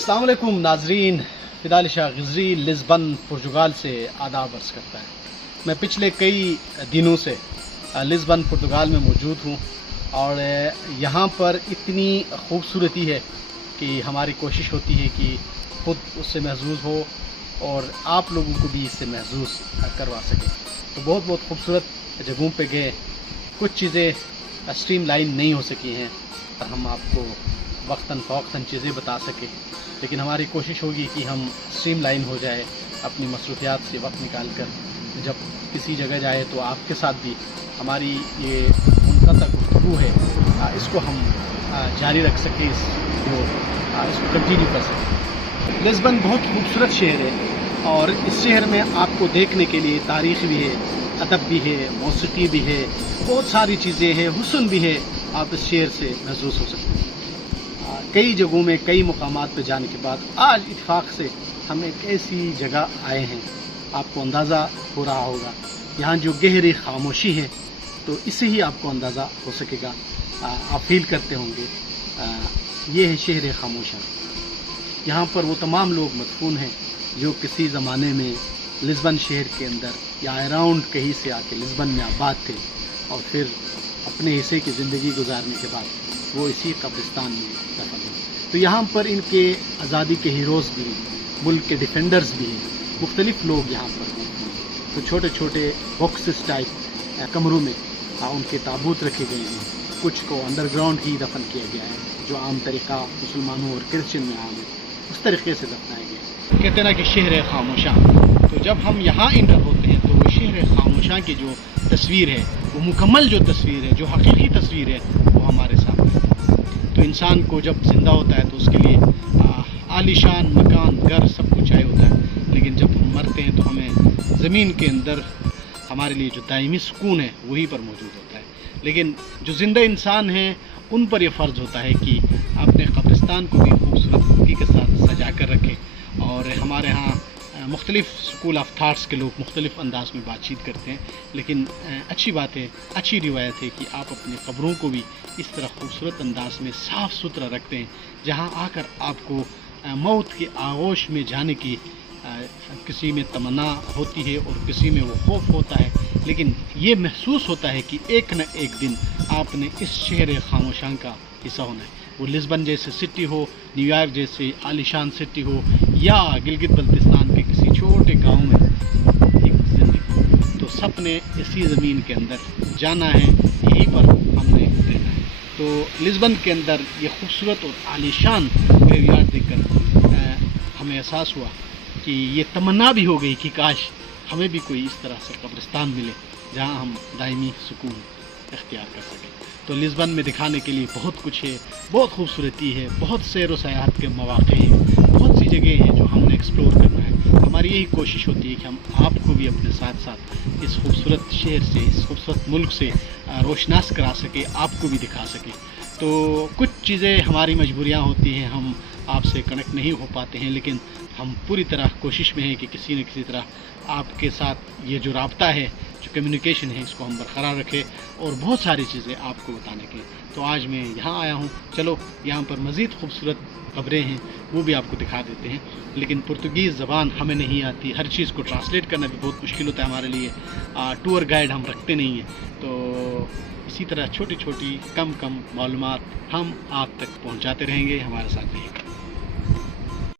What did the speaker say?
अस्सलाम वालेकुम नाजरीन, फिदाल शाह ग़िज़री लिस्बन पुर्तगाल से आदाब अर्ज़ करता है। मैं पिछले कई दिनों से लिस्बन पुर्तगाल में मौजूद हूँ और यहाँ पर इतनी खूबसूरती है कि हमारी कोशिश होती है कि खुद उससे महसूस हो और आप लोगों को भी इससे महसूस करवा सकें। तो बहुत बहुत खूबसूरत जगहों पे गए, कुछ चीज़ें स्ट्रीम लाइन नहीं हो सकी हैं, हम आपको वक्तन फ़वक्तन चीज़ें बता सकें, लेकिन हमारी कोशिश होगी कि हम स्ट्रीम लाइन हो जाए। अपनी मसरूफियात से वक्त निकाल कर जब किसी जगह जाए तो आपके साथ भी हमारी ये मुनक़ता गुफ्तगू है, इसको हम जारी रख सकें, इसको कंटिन्यू कर सकें। लिस्बन बहुत खूबसूरत शहर है और इस शहर में आपको देखने के लिए तारीख़ भी है, अदब भी है, मौसीकी भी है, बहुत सारी चीज़ें हैं, हुस्न भी है। आप इस शहर से महसूस हो सकते हैं। कई जगहों में कई मुकामात पर जाने के बाद आज इत्तेफाक से हम एक ऐसी जगह आए हैं, आपको अंदाज़ा हो रहा होगा यहाँ जो गहरी खामोशी है, तो इससे ही आपको अंदाज़ा हो सकेगा, आप फील करते होंगे। ये है शहर खामोशा। यहाँ पर वो तमाम लोग मदफून हैं जो किसी ज़माने में लिस्बन शहर के अंदर या अराउंड कहीं से आके लिस्बन में आबाद थे और फिर अपने हिस्से की ज़िंदगी गुजारने के बाद वो इसी कब्रिस्तान में दफन हैं। तो यहाँ पर इनके आज़ादी के हीरोज़ भी हैं, मुल्क के डिफेंडर्स भी हैं, मुख्तलिफ़ लोग यहाँ पर हैं। तो छोटे छोटे बॉक्सेस टाइप कमरों में उनके ताबूत रखे गए हैं, कुछ को अंडरग्राउंड ही दफन किया गया है, जो आम तरीक़ा मुसलमानों और क्रिश्चियन में आम है, उस तरीके से दफनाया गया है। कहते हैं ना कि शहर खामोशा, तो जब हम यहाँ इंटर होते हैं तो वो शहर खामोशा की जो तस्वीर है, वो मुकम्मल जो तस्वीर है, जो हकीकी तस्वीर है, वो हमारे सामने है। तो इंसान को जब ज़िंदा होता है तो उसके लिए आलीशान मकान, घर सब कुछ चाहिए होता है, लेकिन जब हम मरते हैं तो हमें ज़मीन के अंदर हमारे लिए जो दायमी सुकून है वहीं पर मौजूद होता है। लेकिन जो ज़िंदा इंसान हैं उन पर यह फ़र्ज़ होता है कि अपने कब्रिस्तान को भी खूबसूरती के साथ सजा कर रखें। और हमारे यहाँ मुख्तलिफ़ स्कूल ऑफ थाट्स के लोग मुख्तलिफ़ अंदाज में बातचीत करते हैं, लेकिन अच्छी बात है, अच्छी रिवायत है कि आप अपने कब्रों को भी इस तरह खूबसूरत अंदाज में साफ़ सुथरा रखते हैं, जहाँ आकर आपको मौत के आगोश में जाने की किसी में तमन्ना होती है और किसी में वो खौफ होता है, लेकिन ये महसूस होता है कि एक न एक दिन आपने इस शहर खामोशान का हिस्सा होना है। वो लिस्बन जैसे सिटी हो, न्यूयॉर्क जैसे आलीशान सिटी हो, या गिलगित बल्तिस्तान के किसी छोटे गांव में एक ज़िंदगी, तो सबने इसी ज़मीन के अंदर जाना है, यहीं पर हमने रहना है। तो लिस्बन के अंदर ये खूबसूरत और आलीशान ग्रेवयार्ड देखकर हमें एहसास हुआ कि ये तमन्ना भी हो गई कि काश हमें भी कोई इस तरह से कब्रिस्तान मिले जहाँ हम दायमी सुकून इख्तियार कर सकें। तो लिस्बन में दिखाने के लिए बहुत कुछ है, बहुत खूबसूरती है, बहुत सैर व सयाहत के मौक़े हैं, बहुत सी जगह हैं जो हमने एक्सप्लोर करना है। हमारी यही कोशिश होती है कि हम आपको भी अपने साथ साथ इस खूबसूरत शहर से, इस खूबसूरत मुल्क से रोशनास करा सके, आपको भी दिखा सके। तो कुछ चीज़ें हमारी मजबूरियाँ होती हैं, हम आपसे कनेक्ट नहीं हो पाते हैं, लेकिन हम पूरी तरह कोशिश में हैं कि किसी न किसी तरह आपके साथ ये जो राब्ता है, जो कम्युनिकेशन है, इसको हम बरकरार रखें और बहुत सारी चीज़ें आपको बताने के। तो आज मैं यहाँ आया हूँ, चलो यहाँ पर मज़ीद खूबसूरत कब्रें हैं, वो भी आपको दिखा देते हैं। लेकिन पुर्तगीज़ ज़बान हमें नहीं आती, हर चीज़ को ट्रांसलेट करना भी बहुत मुश्किल होता है हमारे लिए, टूर गाइड हम रखते नहीं हैं। तो इसी तरह छोटी छोटी कम मालूमात हम आप तक पहुँचाते रहेंगे, हमारे साथ रहिएगा।